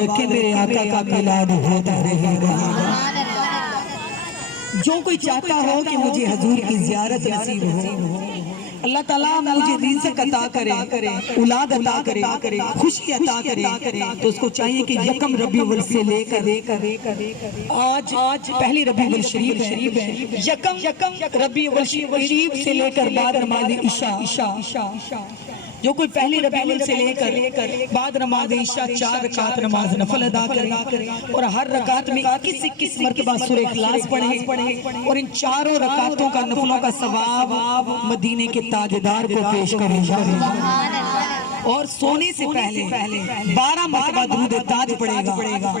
رکھے میرے آقا کا میلاد ہوتا رہے گا۔ جو کوئی چاہتا ہو کہ مجھے حضور کی زیارت نصیب ہو، اللہ تعالیٰ مجھے رزق عطا کرے، اولاد عطا کرے، خوشی عطا کرے، تو اس کو چاہیے کہ یکم ربیع الاول سے لے کر آج پہلی ربیع الاول شریف ہے، یکم ربیع الاول شریف سے لے کر بعد نماز عشاء، جو کوئی پہلی ربیع الاول سے لے کر بعد نماز عشاء 4 رکعت نماز نفل ادا کرے اور ہر رکعت میں 21 مرتبہ سورہ اخلاص پڑھے اور ان 4 رکعتوں کا نفلوں کا ثواب مدینے کے تاجدار کو پیش کرے اور سونے سے پہلے 12 مرتبہ درود تاج پڑھے گا۔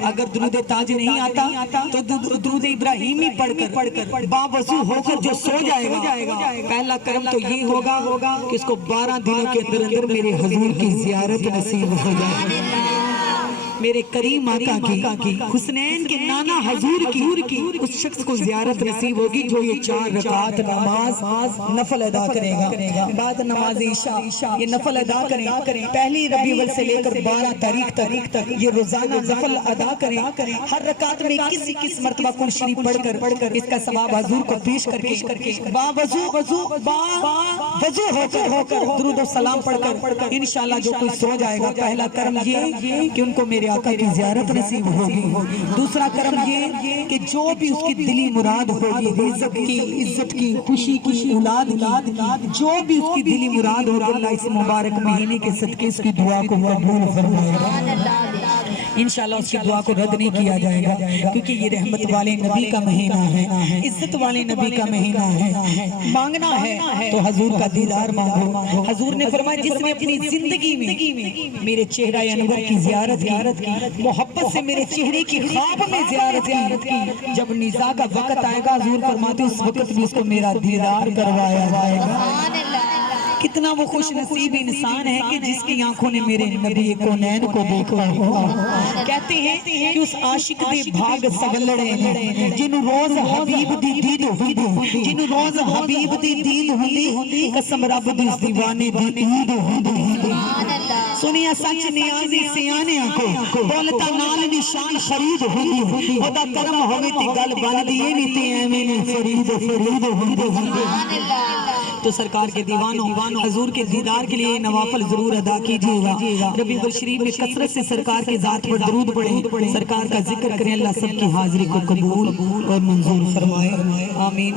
اگر درود تاج نہیں آتا تو درود ابراہیمی پڑھ کر باوضو ہو کر جو سو جائے گا، پہلا کرم تو یہ ہوگا کہ اس کو 12 دنوں کے اندر میرے حضور کی زیارت نصیب ہو جائے، میرے کریم آقا کی، حسنین کے نانا حضور کی اس شخص کو زیارت نصیب ہوگی جو یہ 4 رکعات نماز نفل ادا کرے گا۔ بعد نماز عشاء یہ نفل ادا کریں، پہلی ربیع الاول سے لے کر 12 تاریخ تک یہ روزانہ نفل ادا کریں، ہر رکعت میں 21 مرتبہ کل شریف پڑھ کر اس کا ثواب حضور کو پیش کر کے باوضو ہو کر درود و سلام پڑھ کر انشاءاللہ جو کوئی سو جائے گا، پہلا کرم یہ کہ ان کو میرے آقا کی زیارت نصیب ہوگی۔ دوسرا کرم یہ کہ جو بھی اس کی دلی مراد ہوگی، رزق کی، عزت کی، خوشی کی، اولاد کی، جو بھی اس کی دلی مراد ہوگی، اللہ اس مبارک مہینے کے صدقے اس کی دعا کو قبول فرمائے گا۔ انشاءاللہ اس کی دعا کو رد نہیں کیا جائے گا، کیونکہ یہ رحمت والے نبی کا مہینہ ہے، عزت والے نبی کا مہینہ ہے۔ مانگنا ہے تو حضور کا دیدار مانگو۔ حضور نے فرمایا جس نے اپنی زندگی میں میرے چہرہ انور کی زیارت کی، محبت سے میرے چہرے کی خواب میں زیارت کی، جب نزاع کا وقت آئے گا حضور فرماتے اس وقت بھی اس کو میرا دیدار کروایا جائے گا۔ کتنا وہ خوش نصیب انسان ہے کہ جس کی آنکھوں نے میرے نبی کونین کو دیکھا ہو۔ کہتے ہیں کہ اس عاشق دے بھاگ سگلڑے جنہوں روز حبیب دی دید ہوندی، جنہوں روز حبیب دی دید ہوندی، قسم رب دی اس دیوانے دی عید ہوندی۔ سنیا سچ نیازی سیانیاں کو بولتا نال نشان خرید ہوندی، خدا کرم ہوئے تی گل بن دیئے نیتے ایمیں نے فرید ہوندی۔ تو سرکار کے دیوانوں حضور کے دیدار کے لیے نوافل ضرور ادا کیجئے گا۔ ربیع الاول شریف میں کثرت سے سرکار کے ذات پر درود پڑھیں، سرکار کا ذکر کریں، اللہ سب کی حاضری کو قبول اور منظور فرمائے، آمین۔